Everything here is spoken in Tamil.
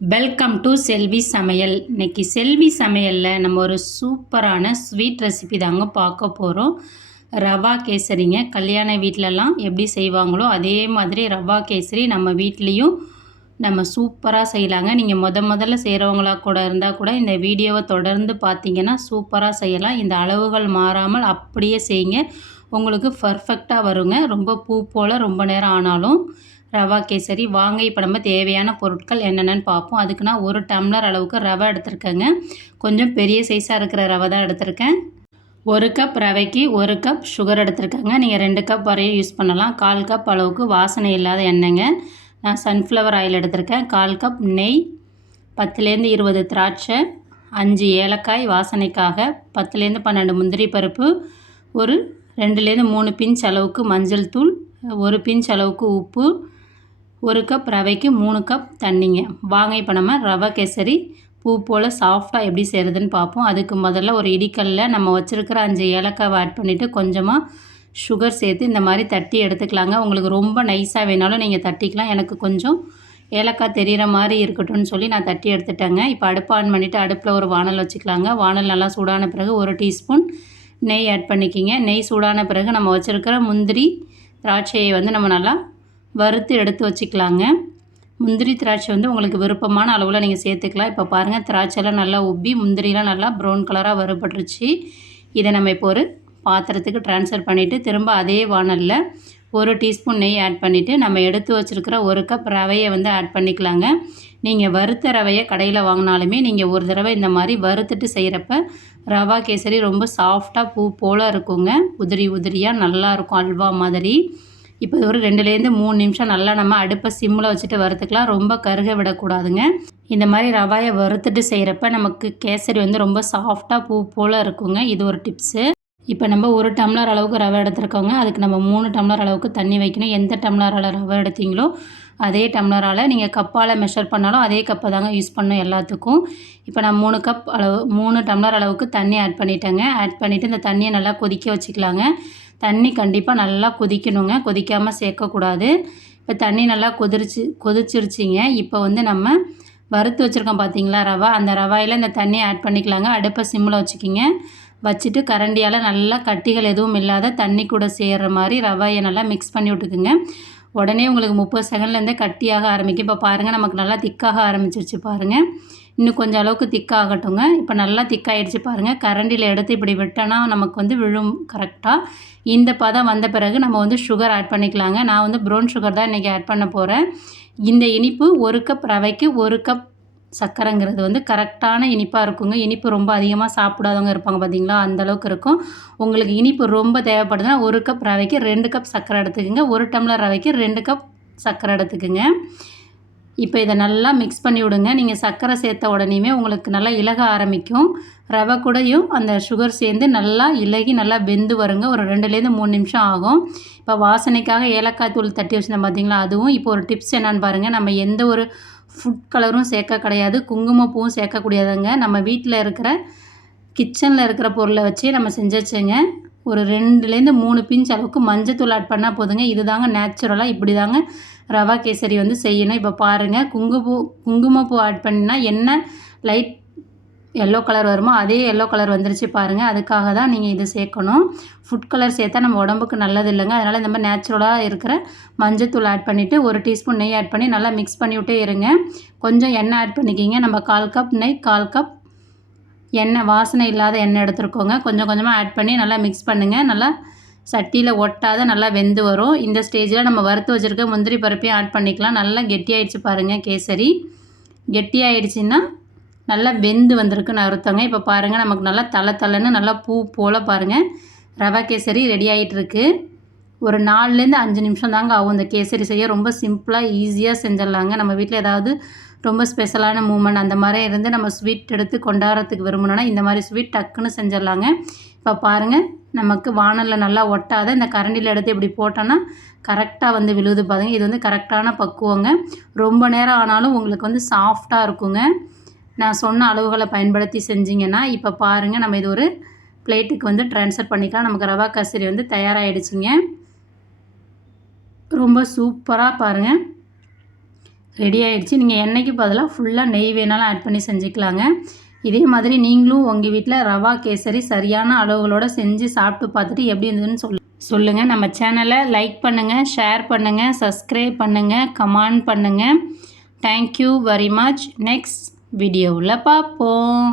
வெல்கம் டு செல்வி சமையல் இன்னைக்கு செல்வி சமையலில் நம்ம ஒரு சூப்பரான ஸ்வீட் ரெசிபி தாங்க பார்க்க போகிறோம் ரவா கேசரிங்க. கல்யாண வீட்டிலலாம் எப்படி செய்வாங்களோ அதே மாதிரி ரவா கேசரி நம்ம வீட்லேயும் நம்ம சூப்பராக செய்யலாங்க. நீங்கள் முத முதல்ல செய்கிறவங்களா கூட இருந்தால் கூட இந்த வீடியோவை தொடர்ந்து பார்த்தீங்கன்னா சூப்பராக செய்யலாம். இந்த அளவுகள் மாறாமல் அப்படியே செய்யுங்க. உங்களுக்கு பர்ஃபெக்டாக வருங்க. ரொம்ப பூ போல் ரொம்ப நேரம் ஆனாலும் ரவா கேசரி வாங்க இப்போ நம்ம தேவையான பொருட்கள் என்னென்னு பார்ப்போம் அதுக்கு நான் ஒரு டம்ளர் அளவுக்கு ரவை எடுத்திருக்கேங்க. கொஞ்சம் பெரிய சைஸாக இருக்கிற ரவை தான் எடுத்திருக்கேன். ஒரு கப் ரவைக்கு ஒரு கப் சுகர் எடுத்திருக்கேங்க. நீங்கள் ரெண்டு கப் வரையும் யூஸ் பண்ணலாம். கால் கப் அளவுக்கு வாசனை இல்லாத எண்ணெய்ங்க. நான் சன்ஃப்ளவர் ஆயில் எடுத்திருக்கேன். கால் கப் நெய் பத்துலேருந்து இருபது திராட்சை அஞ்சு ஏலக்காய் வாசனைக்காக பத்துலேருந்து பன்னெண்டு முந்திரி பருப்பு ஒரு ரெண்டுலேருந்து மூணு பிஞ்ச் அளவுக்கு மஞ்சள் தூள் ஒரு பிஞ்ச் அளவுக்கு உப்பு ஒரு கப் ரவைக்கு மூணு கப் தண்ணிங்க. வாங்க இப்போ நம்ம ரவை கேசரி பூ போல் சாஃப்டாக எப்படி செய்கிறதுன்னு பார்ப்போம் அதுக்கு முதல்ல ஒரு இடிக்கல்ல நம்ம வச்சுருக்கிற அஞ்சு ஏலக்காவை ஆட் பண்ணிவிட்டு கொஞ்சமாக சுகர் சேர்த்து இந்த மாதிரி தட்டி எடுத்துக்கலாங்க. உங்களுக்கு ரொம்ப நைஸாக வேணாலும் நீங்கள் தட்டிக்கலாம். எனக்கு கொஞ்சம் ஏலக்காய் தெரிகிற மாதிரி இருக்கட்டும்னு சொல்லி நான் தட்டி எடுத்துட்டேங்க. இப்போ அடுப்பு ஆன் பண்ணிவிட்டு அடுப்பில் ஒரு வானல் வச்சுக்கலாங்க. வானல் நல்லா சூடான பிறகு ஒரு டீஸ்பூன் நெய் ஆட் பண்ணிக்கிங்க. நெய் சூடான பிறகு நம்ம வச்சுருக்கிற முந்திரி திராட்சையை வந்து நம்ம நல்லா வறுத்து எடுத்து வச்சுக்கலாங்க. முந்திரி திராட்சை வந்து உங்களுக்கு விருப்பமான அளவில் நீங்கள் சேர்த்துக்கலாம். இப்போ பாருங்கள் திராட்சைலாம் நல்லா உப்பி முந்திரிலாம் நல்லா ப்ரௌன் கலராக வறுபட்டுருச்சு. இதை நம்ம இப்போ ஒரு பாத்திரத்துக்கு ட்ரான்ஸ்ஃபர் பண்ணிவிட்டு திரும்ப அதே வானலில் ஒரு டீஸ்பூன் நெய் ஆட் பண்ணிவிட்டு நம்ம எடுத்து வச்சுருக்கிற ஒரு கப் ரவையை வந்து ஆட் பண்ணிக்கலாங்க. நீங்கள் வறுத்த ரவையை கடையில் வாங்கினாலுமே நீங்கள் ஒரு தடவை இந்த மாதிரி வறுத்துட்டு செய்கிறப்ப ரவா கேசரி ரொம்ப சாஃப்டாக பூ போல் இருக்குங்க. உதிரி உதிரியாக நல்லாயிருக்கும் அல்வா மாதிரி. இப்போ ஒரு ரெண்டுலேருந்து மூணு நிமிஷம் நல்லா நம்ம அடுப்பை சிம்மில் வச்சுட்டு வறுத்துக்கலாம். ரொம்ப கருக விடக்கூடாதுங்க. இந்த மாதிரி ரவாயை வறுத்துட்டு செய்கிறப்ப நமக்கு கேசரி வந்து ரொம்ப சாஃப்டாக பூ போல் இருக்குங்க. இது ஒரு டிப்ஸு. இப்போ நம்ம ஒரு டம்ளர் அளவுக்கு ரவை எடுத்துருக்கோங்க. அதுக்கு நம்ம மூணு டம்ளர் அளவுக்கு தண்ணி வைக்கணும். எந்த டம்ளரால் ரவை எடுத்தீங்களோ அதே டம்ளரால் நீங்கள் கப்பால் மெஷர் பண்ணாலும் அதே கப்பை தாங்க யூஸ் பண்ணணும் எல்லாத்துக்கும். இப்போ நான் மூணு கப் அளவு மூணு டம்ளர் அளவுக்கு தண்ணி ஆட் பண்ணிட்டேங்க. ஆட் பண்ணிவிட்டு இந்த தண்ணியை நல்லா கொதிக்க வச்சுக்கலாங்க. தண்ணி கண்டிப்பாக நல்லா கொதிக்கணுங்க. கொதிக்காமல் சேர்க்கக்கூடாது. இப்போ தண்ணி நல்லா கொதிரிச்சு கொதிச்சிருச்சிங்க. இப்போ வந்து நம்ம வறுத்து வச்சுருக்கோம் பார்த்தீங்களா ரவா? அந்த ரவாயில் இந்த தண்ணியை ஆட் பண்ணிக்கலாங்க. அடுப்பை சிம்மில் வச்சுக்கிங்க. வச்சுட்டு கரண்டியால் நல்லா கட்டிகள் எதுவும் இல்லாத தண்ணி கூட சேர்கிற மாதிரி ரவாயை நல்லா மிக்ஸ் பண்ணி விட்டுக்குங்க. உடனே உங்களுக்கு முப்பது செகண்ட்லேருந்தே கட்டியாக ஆரம்பிக்கும். இப்போ பாருங்கள் நமக்கு நல்லா திக்காக ஆரம்பிச்சிருச்சு பாருங்கள் இன்னும் கொஞ்சம் அளவுக்கு திக்காகட்டுங்க. இப்போ நல்லா திக்காயிடுச்சு பாருங்கள் கரண்டியில் எடுத்து இப்படி விட்டோன்னா நமக்கு வந்து விழும் கரெக்டாக இந்த பதம் வந்த பிறகு நம்ம வந்து சுகர் ஆட் பண்ணிக்கலாங்க. நான் வந்து ப்ரௌன் சுகர் தான் இன்றைக்கி ஆட் பண்ண போகிறேன் இந்த இனிப்பு ஒரு கப் ரவைக்கு ஒரு கப் சர்க்கரைங்கிறது வந்து கரெக்டான இனிப்பாக இருக்குங்க. இனிப்பு ரொம்ப அதிகமாக சாப்பிடாதவங்க இருப்பாங்க பார்த்தீங்களா அந்தளவுக்கு இருக்கும். உங்களுக்கு இனிப்பு ரொம்ப தேவைப்படுதுன்னா ஒரு கப் ரவைக்கு ரெண்டு கப் சர்க்கரை எடுத்துக்கோங்க. ஒரு டம்ளர் ரவைக்கு ரெண்டு கப் சர்க்கரை எடுத்துக்கோங்க. இப்போ இதை நல்லா மிக்ஸ் பண்ணி விடுங்க. நீங்கள் சர்க்கரை சேர்த்த உடனேயுமே உங்களுக்கு நல்லா இலக ஆரம்பிக்கும். ரவை கூடயும் அந்த சுகர் சேர்ந்து நல்லா இலகி நல்லா வெந்து வருங்க. ஒரு ரெண்டுலேருந்து மூணு நிமிஷம் ஆகும். இப்போ வாசனைக்காக ஏலக்காய் தூள் தட்டி வச்சுருந்தோம் பார்த்தீங்களா அதுவும் இப்போ ஒரு டிப்ஸ் என்னென்னு பாருங்கள் நம்ம எந்த ஒரு ஃபுட் கலரும் சேர்க்க கிடையாது. குங்குமப்பூவும் சேர்க்கக்கூடியதுங்க நம்ம வீட்டில் இருக்கிற கிச்சனில் இருக்கிற பொருளை வச்சு நம்ம செஞ்சாச்சுங்க ஒரு ரெண்டுலேருந்து மூணு பிஞ்ச் அளவுக்கு மஞ்சத்தூள் ஆட் பண்ணால் போதுங்க. இது தாங்க நேச்சுரலாக இப்படி தாங்க ரவா கேசரி வந்து செய்யணும். இப்போ பாருங்கள் குங்குமப்பூ குங்குமப்பூ ஆட் பண்ணினா என்ன லைட் எல்லோ கலர் வருமோ அதே எல்லோ கலர் வந்துருச்சு பாருங்கள் அதுக்காக தான் நீங்கள் இது சேர்க்கணும். ஃபுட் கலர் சேர்த்தா நம்ம உடம்புக்கு நல்லது இல்லைங்க. அதனால் இந்த மாதிரி நேச்சுரலாக இருக்கிற மஞ்சத்தூள் ஆட் பண்ணிவிட்டு ஒரு டீஸ்பூன் நெய் ஆட் பண்ணி நல்லா மிக்ஸ் பண்ணிவிட்டே இருங்க. கொஞ்சம் எண்ணெய் ஆட் பண்ணிக்கிங்க. நம்ம கால் கப் நெய் கால் கப் எண்ணெய் வாசனை இல்லாத எண்ணெய் எடுத்துருக்கோங்க. கொஞ்சம் கொஞ்சமாக ஆட் பண்ணி நல்லா மிக்ஸ் பண்ணுங்கள் நல்லா சட்டியில் ஒட்டாத நல்லா வெந்து வரும். இந்த ஸ்டேஜில் நம்ம வறுத்து வச்சுருக்க முந்திரி பருப்பையும் ஆட் பண்ணிக்கலாம். நல்லா கெட்டியாயிடுச்சு பாருங்கள் கேசரி. கெட்டியாயிடுச்சின்னா நல்லா வெந்து வந்திருக்குன்னு அறுத்தங்க இப்போ பாருங்கள் நமக்கு நல்லா தலை தலைன்னு நல்லா பூ போல் பாருங்கள் ரவா கேசரி ரெடி ஆகிட்டுருக்கு ஒரு நாலுலேருந்து அஞ்சு நிமிஷம் தாங்க ஆகும் இந்த கேசரி செய்ய. ரொம்ப சிம்பிளாக ஈஸியாக செஞ்சிடலாங்க. நம்ம வீட்டில் ஏதாவது ரொம்ப ஸ்பெஷலான மூமெண்ட் அந்த மாதிரி இருந்து நம்ம ஸ்வீட் எடுத்து கொண்டாடுறதுக்கு விரும்பணுன்னா இந்த மாதிரி ஸ்வீட் டக்குன்னு செஞ்சிடலாங்க. இப்போ பாருங்கள் நமக்கு வானலில் நல்லா ஒட்டாத இந்த கரண்டியில் எடுத்து இப்படி போட்டோன்னா கரெக்டாக வந்து விழுது பாருங்க. இது வந்து கரெக்டான பக்குவங்க. ரொம்ப நேரம் ஆனாலும் உங்களுக்கு வந்து சாஃப்டாக இருக்குங்க. நான் சொன்ன அளவுகளை பயன்படுத்தி செஞ்சிங்கன்னா இப்போ பாருங்கள் நம்ம இது ஒரு பிளேட்டுக்கு வந்து ட்ரான்ஸ்ஃபர் பண்ணிக்கலாம். நமக்கு ரவா கசரி வந்து தயாராகிடுச்சிங்க ரொம்ப சூப்பராக பாருங்கள் ரெடி ஆகிடுச்சி நீங்கள் எண்ணெய்க்கு பதிலாக ஃபுல்லாக நெய் வேணாலும் ஆட் பண்ணி செஞ்சுக்கலாங்க. இதே மாதிரி நீங்களும் உங்கள் வீட்டில் ரவா கேசரி சரியான அளவுகளோட செஞ்சு சாப்பிட்டு பார்த்துட்டு எப்படி இருந்ததுன்னு சொல் சொல்லுங்கள் நம்ம சேனலை லைக் பண்ணுங்கள் ஷேர் பண்ணுங்கள் சப்ஸ்கிரைப் பண்ணுங்கள் கமெண்ட் பண்ணுங்கள் தேங்க்யூ வெரி மச் நெக்ஸ்ட் வீடியோவில் பார்ப்போம்.